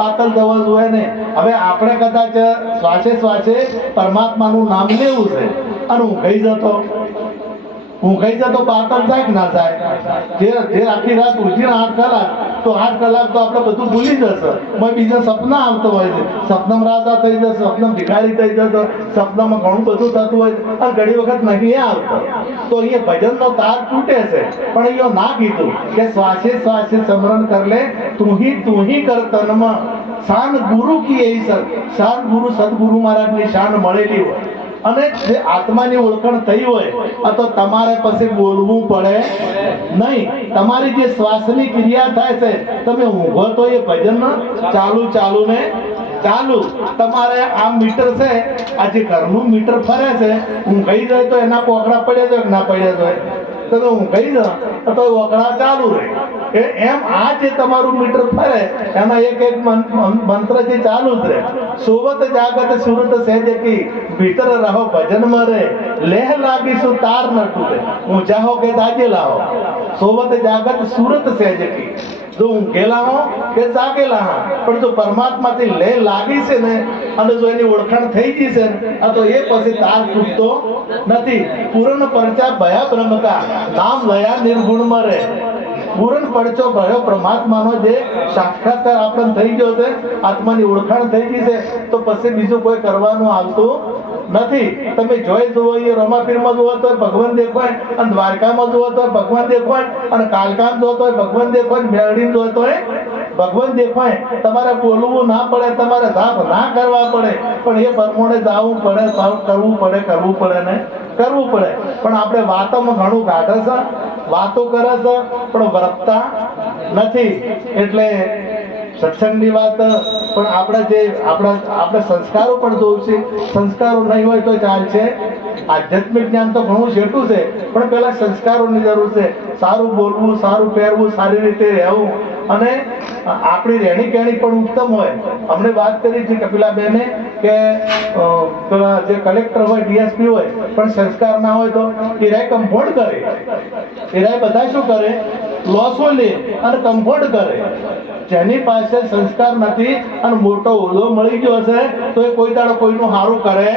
પાતળ થવા જોઈએ ને. હવે આપણે કદાચ શ્વાસે શ્વાસે પરમાત્માનું નામ લેવું છે અને ઊંઘાઈ જતો પાતળ થાય કે ના થાય? જે આખી રાત ઉઠીને 8 કલાક તો 8 કલાક તો આપણે બધું ભૂલી જશે. બીજા સપના આવતો હોય છે, સપનામાં રાજા થઈ જશે, સપનામાં ભિખારી થઈ જશે, સપનામાં ઘણું બધું થતું હોય અને ઘણી વખત નહીં આવતો. તો અહીંયા ભજનનો તાર તૂટે છે. પણ અહીંયા ના કીધું કે શ્વાસે શ્વાસે સ્મરણ કર લે તું ही कर તનમાં શાન ગુરુ કી એવી શાન ગુરુ સદગુરુ મહારાજની શાન મળેલી હોય અને જે આત્માની ઓળખાણ થઈ હોય તો તમારે પછી બોલવું પડે નહીં. તમારી જે શ્વાસની ક્રિયા થાય છે, તમે ઊંઘો તો એ ભજન ચાલુ ને ચાલુ. તમારે આ મીટર છે, આ જે ઘરનું મીટર ફરે છે, ઊંઘાઈ જાય તો એના કોકડા પડ્યા જાય કે ના પડ્યા જાય? તમે ઊંઘાઈ જાઓ તો ઓકળા ચાલુ રહે. એમ આ જે તમારું મીટર ફરે એમાં એક મંત્ર જે ચાલુ જ રહે. સોવત જાગત સુરત સહેજકી ભીતર રહો ભજન મરે લેહ લાગીશું તાર ન તૂટે ઊંચા હો કે જાગેલા હો. સોવત જાગત સુરત સહેજકી, જો ઊંઘેલા હો કે જાગેલા હો, પણ જો પરમાત્માથી લેહ લાગી છે ને અને જો એની ઓળખાણ થઈ ગઈ છે ને તો એ પછી તાર તૂટતો નથી. પૂર્ણ પરચા ભયા બ્રહ્મકા નામ લયા નિર્ગુણ મરે. પૂર્ણ પડચો ભયો પરમાત્માનો જે સાક્ષાત્કાર આપણને થઈ ગયો છે, આત્માની ઓળખાણ થઈ ગઈ છે, તો પછી બીજું કોઈ કરવાનું આવતું નથી. તમે જોઈ જુઓ, એ રમાપીરમાં જુઓ તો ભગવાન દેખાય, અને દ્વારકામાં જુઓ તો ભગવાન દેખાય, અને કાલકામ જુઓ તો ભગવાન દેખાય, મેળડી જુઓ તો ભગવાન દેખાય. તમારે બોલવું ના પડે, તમારે જાપ ના કરવા પડે, પણ એ પ્રમાણે જવું પડે, કરવું પડે ને કરવું પડે. પણ આપણે વાતોમાં ઘણું કાઢે છે, વાતો કરે છે, પણ વર્તતા નથી. એટલે સત્સંગની વાત પણ આપણે સંસ્કારો પણ જોવું છે. સંસ્કારો નહીં હોય તો ચાલશે. આધ્યાત્મિક જ્ઞાન તો ઘણું છેટું છે, પણ પેલા સંસ્કારોની જરૂર છે. સારું બોલવું, સારું પહેરવું, સારી રીતે રહેવું, અને આપણી રહેણી કહેણી પણ ઉત્તમ હોય. અમને વાત કરી છે કપિલાબેને કે પેલા જે કલેક્ટર હોય, ડીએસપી હોય, પણ સંસ્કાર ના હોય તો એ રાય કમ્ફર્ટ કરે. એ રાય બધા શું કરે? લોસો લે અને કમ્ફર્ટ કરે. જેની પાસે સંસ્કાર નથી અને મોટો હોદ્દો મળી ગયો છે તો એ કોઈ દાડો કોઈનું સારું કરે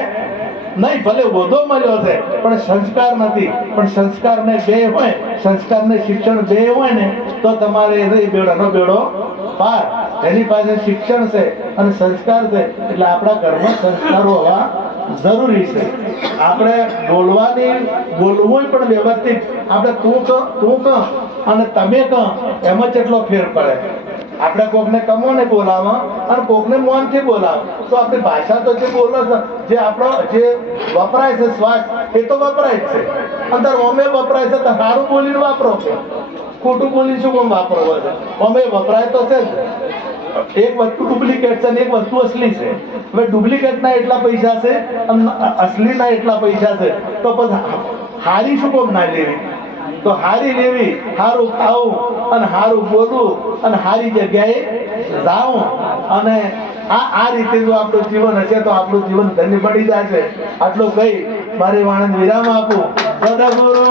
નહીં. ભલે હોદ્દો મળ્યો છે પણ સંસ્કાર નથી. પણ સંસ્કારને બે હોય, સંસ્કારને શિક્ષણ બે હોય ને તો તમારે એ બેડાનો બેડો પાર. જેની પાસે શિક્ષણ છે અને સંસ્કાર છે, એટલે આપણા ઘરમાં સંસ્કારો હોવા જરૂરી છે. આપણે બોલવું પણ વ્યવસ્થિત. આપણે તું ક અને તમે ક એમાં કેટલો ફેર પડે. આપણે કોકને કમો ને બોલાવો અને કોકને મોનથી બોલાવો તો આપણી ભાષા તો જે બોલે છે, જે આપણો જે વપરાય છે શ્વાસ, એ તો વપરાય જ છે. અંદર ઓમે વપરાય છે તો સારું બોલીને વાપરો, ખોટું બોલીને શું કોમ વાપરો છે? ઓમે વપરાય તો છે જ. એક વસ્તુ ડુપ્લિકેટ છે અને એક વસ્તુ અસલી છે. હવે ડુપ્લિકેટના એટલા પૈસા છે અને અસલીના એટલા પૈસા છે, તો પછી હારી શું કોમ ના લેવી? તો હારી લેવી, સારું ખાવું અને સારું બોલવું અને સારી જગ્યાએ જાવું. અને આ રીતે જો આપણું જીવન હશે તો આપણું જીવન ધન્ય બની જશે. આટલું કહી મારી વાણીને વિરામ આપું. સદગુરુ